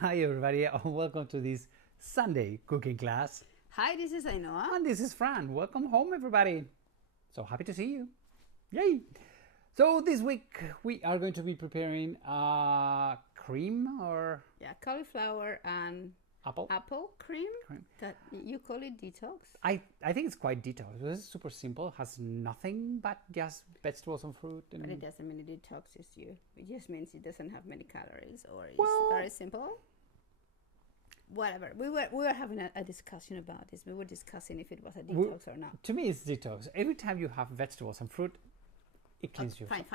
Hi everybody and welcome to this Sunday cooking class. Hi, this is Ainhoa. And this is Fran. Welcome home everybody. So happy to see you. Yay! So this week we are going to be preparing cream or Cauliflower and apple cream. That you call it detox. I think it's quite detox. It's super simple. It has nothing but just vegetables and fruit. But it doesn't mean it detoxes you. It just means it doesn't have many calories, or it's very simple. Whatever. We were having a discussion about this. We were discussing if it was a detox or not. To me, it's detox. Every time you have vegetables and fruit, it cleans you. Fine.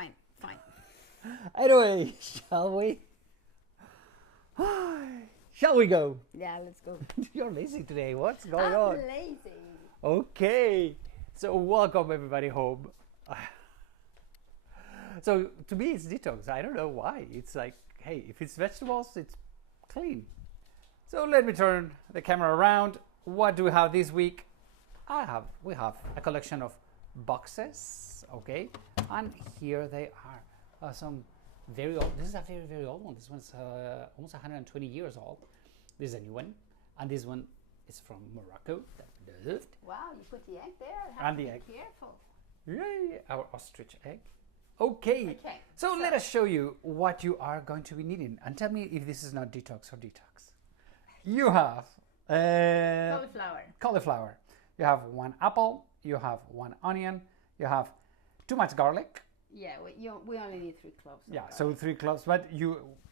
Anyway, shall we? Shall we go? Yeah, let's go. You're lazy today. What's going on? I'm lazy. Okay. So welcome everybody home. So to me, it's detox. I don't know why. It's like, hey, if it's vegetables, it's clean. So let me turn the camera around. What do we have this week? We have a collection of boxes, okay? And here they are. Some very old. This is a very, very old one. This one's almost 120 years old. This is a new one. And this one is from Morocco. Wow, you put the egg there? And the egg. Be careful. Yay, our ostrich egg. Okay. So let us show you what you are going to be needing. And tell me if this is not detox or detox. You have cauliflower. You have 1 apple. You have 1 onion. You have too much garlic. Yeah, we only need 3 cloves. Yeah, so 3 cloves, but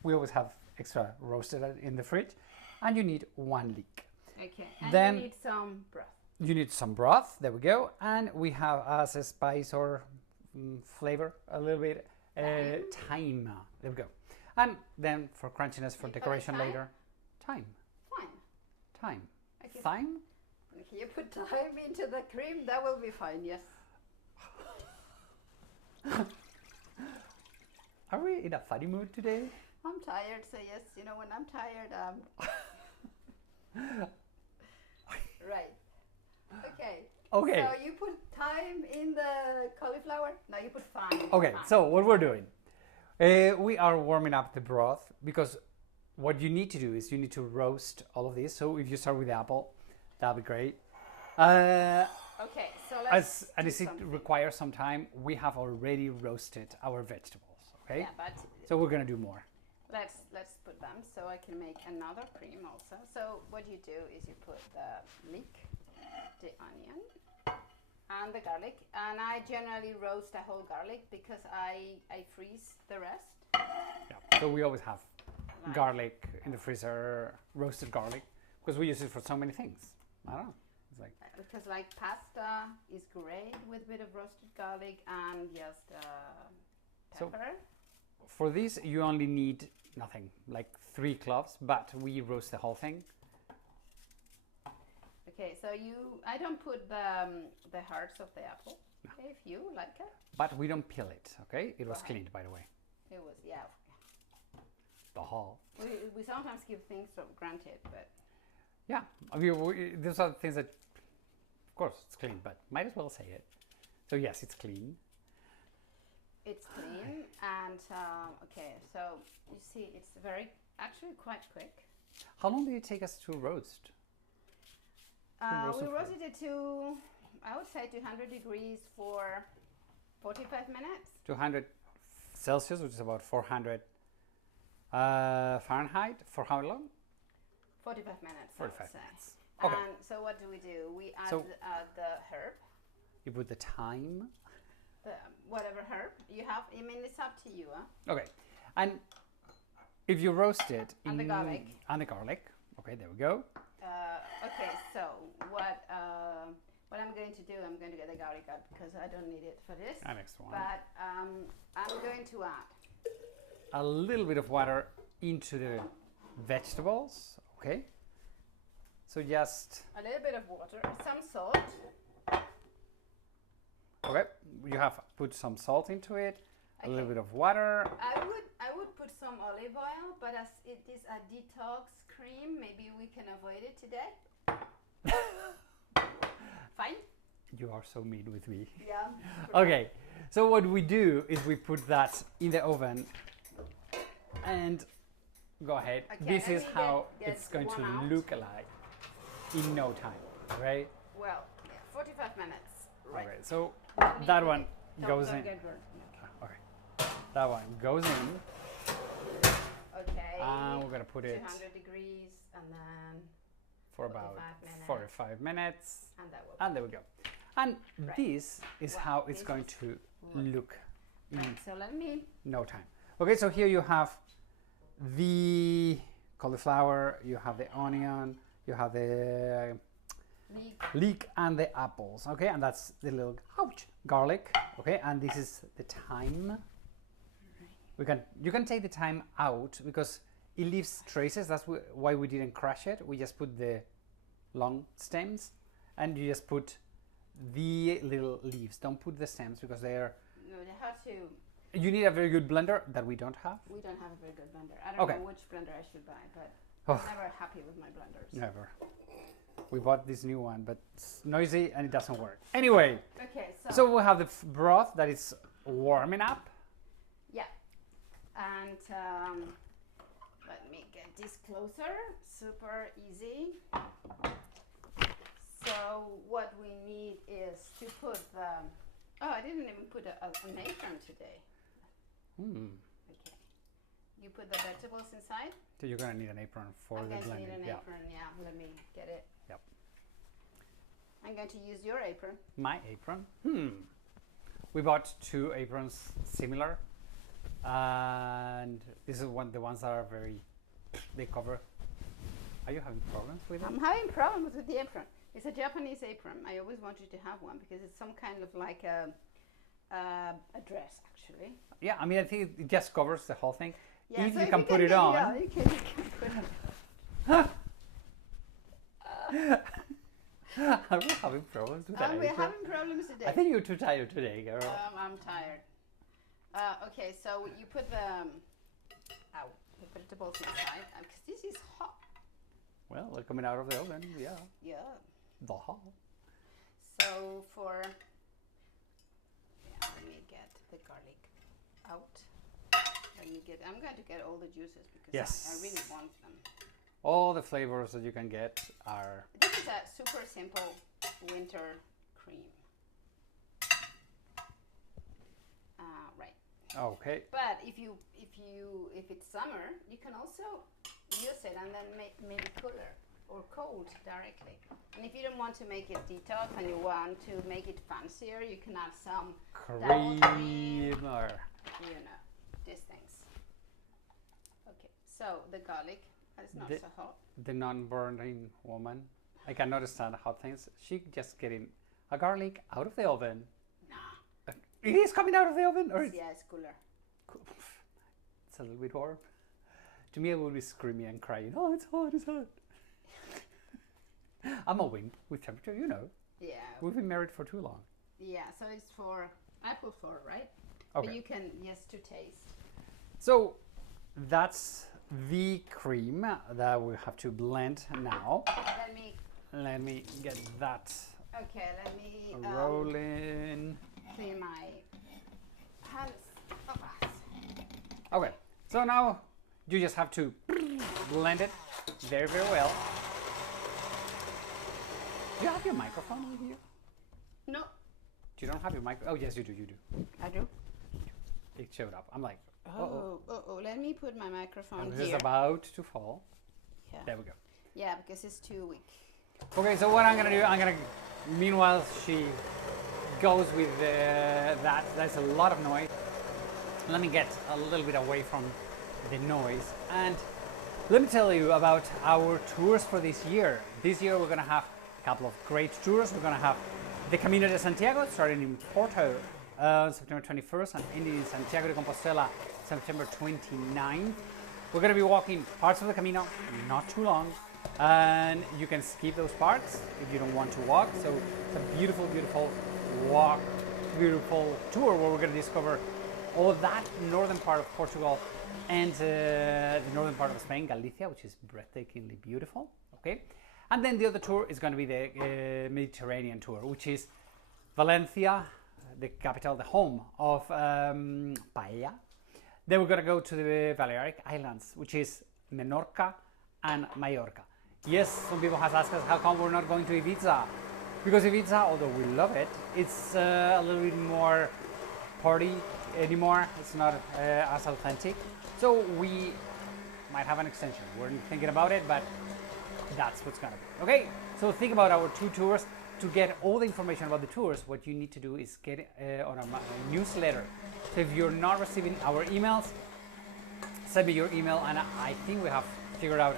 we always have extra roasted in the fridge. And you need 1 leek. Okay, and then you need some broth. You need some broth. There we go. And we have as a spice or flavor a little bit thyme. There we go. And then for crunchiness, for decoration later, thyme. Thyme. Okay. Thyme? Okay, you put thyme into the cream, that will be fine, yes. Are we in a funny mood today? I'm tired, so yes, you know, when I'm tired, right. Okay. Okay. So you put thyme in the cauliflower? No, you put thyme. Okay, so what we're doing, we are warming up the broth because what you need to do is you need to roast all of this. So if you start with the apple, that'll be great. Okay, so let's and it requires some time. We have already roasted our vegetables, okay? Yeah, but so we're gonna do more. Let's put them so I can make another cream also. So what you do is you put the leek, the onion, and the garlic. And I generally roast a whole garlic because I freeze the rest. Yeah. So we always have garlic in the freezer, roasted garlic, because we use it for so many things. I don't know. It's like because like pasta is great with a bit of roasted garlic and just pepper. So for this, you only need nothing, like 3 cloves, but we roast the whole thing. Okay, so I don't put the hearts of the apple. No. Okay, if you like it. But we don't peel it, okay? It was cleaned, by the way. It was, yeah. The whole. We sometimes give things for granted, but. Yeah, I mean, those are things that, of course, it's clean, but might as well say it. So yes, it's clean. It's clean, and okay, so you see, it's actually quite quick. How long did it take us to roast? We roasted it to, I would say, 200 degrees for 45 minutes. 200 Celsius, which is about 400 Fahrenheit. For how long? 45 minutes. 45 minutes. Okay. And so what do? We add the herb. You put the thyme. Whatever herb you have. I mean, it's up to you. Okay. And if you roast it... And the garlic. And the garlic. Okay, there we go. Okay, so what I'm going to do, I'm going to get the garlic out because I don't need it for this. Next one. But I'm going to add a little bit of water into the vegetables. Okay. So just a little bit of water, some salt. Okay, you have put some salt into it, a little bit of water. I would put some olive oil, but as it is a detox cream, maybe we can avoid it today. Fine. You are so mean with me. Yeah. Okay, so what we do is we put that in the oven and go ahead. Okay, This let is me how get it's going to one out. look like in no time, right? Well, yeah, 45 minutes. Right. Okay, so Let me that put one it- goes don't in. get burned. Okay, that one goes in, Okay. and we're gonna put it 200 degrees, and then for about 45 minutes. 45 minutes, and that will. and there we go. And Right. this is Wow, how it's this going is to look. look in Right, so let me. no time. Okay, so here you have the cauliflower, you have the onion, you have the leek and the apples. Okay, and that's the little garlic. Okay, and this is the thyme. You can take the thyme out because it leaves traces. That's why we didn't crush it. We just put the long stems, and you just put the little leaves. Don't put the stems because they are. No, they have to. You need a very good blender that we don't have. We don't have a very good blender. I don't Okay. know which blender I should buy, but Oh. I'm never happy with my blenders. Never. We bought this new one, but it's noisy and it doesn't work. Anyway, Okay, so we have the broth that is warming up. yeah, and let me get this closer. Super easy. So what we need is to put the. Oh, I didn't even put an apron today. Hmm. Okay. You put the vegetables inside. So you're gonna need an apron for I'm the going to blending. need an Yeah. apron. Yeah, let me get it. Yep. I'm going to use your apron. My apron. We bought two aprons similar, and this is the ones that are very. They cover. Are you having problems with it? I'm having problems with the apron. It's a Japanese apron. I always wanted to have one because it's some kind of like a dress, actually. Yeah, I mean, I think it just covers the whole thing. Yeah, If so you can put it on. Yeah, you can put it. Are we having problems with that We're apron? having problems today. I think you're too tired today, girl. I'm tired. Okay, so you put the vegetables inside because this is hot. Well, they're coming out of the oven. Yeah, Yeah. the hot. So let me get the garlic out. I'm going to get all the juices because Yes. I really want them. All the flavors that you can get are. This is a super simple winter cream. Right. Okay. But if it's summer, you can also use it and then make it cooler or cold directly. And if you don't want to make it detox and you want to make it fancier, you can add some double cream, Creamer. these things. Okay, so the garlic is not so hot. The non-burning woman. I cannot stand hot things. She just getting a garlic out of the oven. Nah. It is coming out of the oven, or Yeah, it's cooler. it's a little bit warm. To me, I will be screaming and crying. Oh, it's hot! It's hot. I'm a wimp with temperature, you know. Yeah. We've been married for too long. Yeah, so it's I put 4, right? Okay. But you can just to taste. So that's the cream that we have to blend now. Let me get that Okay, let me rolling. clean my hands. Okay, so now you just have to blend it very, very well. Do you have your microphone over here? No, You don't have your mic. Oh, yes, you do. You do. I do. It showed up. I'm like, Oh, let me put my microphone this is here. about to fall. Yeah. There we go. Yeah, because it's too weak. Okay, so what I'm gonna do, meanwhile she goes with that. There's a lot of noise. Let me get a little bit away from the noise, and let me tell you about our tours for this year. This year we're gonna have a couple of great tours. We're gonna have the Camino de Santiago starting in Porto September 21st and ending in Santiago de Compostela September 29th. We're going to be walking parts of the Camino, not too long, and you can skip those parts if you don't want to walk. So it's a beautiful, beautiful walk, beautiful tour where we're going to discover all of that northern part of Portugal and the northern part of Spain, Galicia, which is breathtakingly beautiful. Okay, and then the other tour is going to be the Mediterranean tour, which is Valencia, the capital, the home of paella. Then we're going to go to the Balearic Islands, which is Menorca, and Mallorca. Yes, some people have asked us how come we're not going to Ibiza. Because Ibiza, although we love it, it's a little bit more party anymore. It's not as authentic. So we might have an extension. We're thinking about it, but that's what's gonna be. Okay, so think about our 2 tours. To get all the information about the tours, what you need to do is get on our newsletter. So if you're not receiving our emails, send me your email, and I think we have figured out,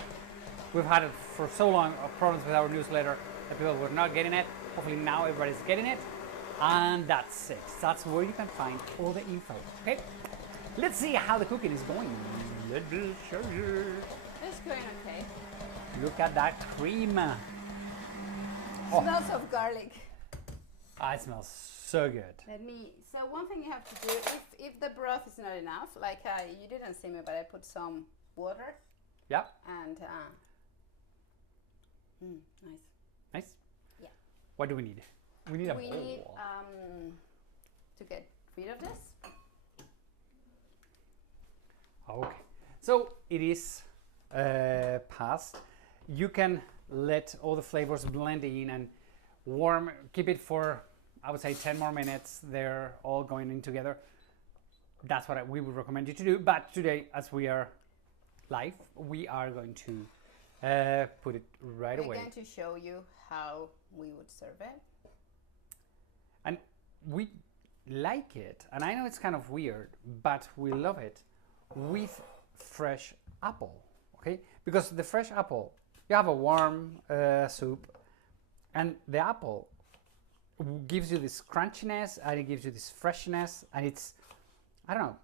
we've had it for so long, problems with our newsletter that people were not getting it. Hopefully now everybody's getting it, and that's it. That's where you can find all the info. Okay, let's see how the cooking is going. Let me show you. It's going okay. Look at that cream. Oh. Smells of garlic. It smells so good. So one thing you have to do, if the broth is not enough, like you didn't see me, but I put some water. Yeah. And nice. Nice. Yeah. What do we need? We need a bowl. We need to get rid of this. Okay. So it is past. You can let all the flavors blend in and warm. Keep it for, I would say, 10 more minutes. They're all going in together. That's what we would recommend you to do. But today, as we are live, we are going to put it right away. We're going to show you how we would serve it. And we like it. And I know it's kind of weird, but we love it with fresh apple. Okay? Because the fresh apple, you have a warm soup, and the apple gives you this crunchiness, and it gives you this freshness, and it's, I don't know,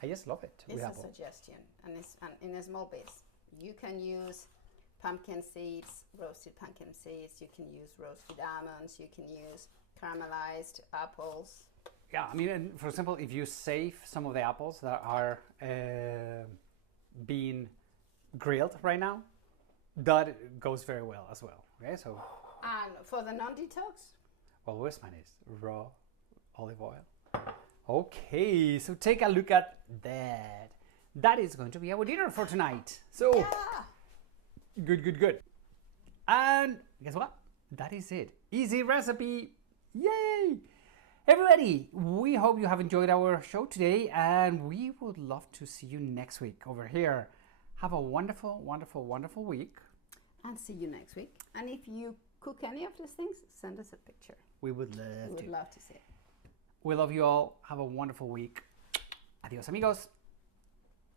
I just love it. It's a suggestion, and it's in a small base. You can use pumpkin seeds, roasted pumpkin seeds, you can use roasted almonds, you can use caramelized apples. Yeah, I mean, for example, if you save some of the apples that are being grilled right now, that goes very well as well. Okay, so. And for the non-detox? Well, where's mine is raw olive oil. Okay, so take a look at that. That is going to be our dinner for tonight. So, yeah. Good. And guess what? That is it. Easy recipe. Yay! Everybody, we hope you have enjoyed our show today, and we would love to see you next week over here. Have a wonderful week. And see you next week. And if you cook any of these things, send us a picture. We would love to. We would love to see it. We love you all. Have a wonderful week. Adios, amigos.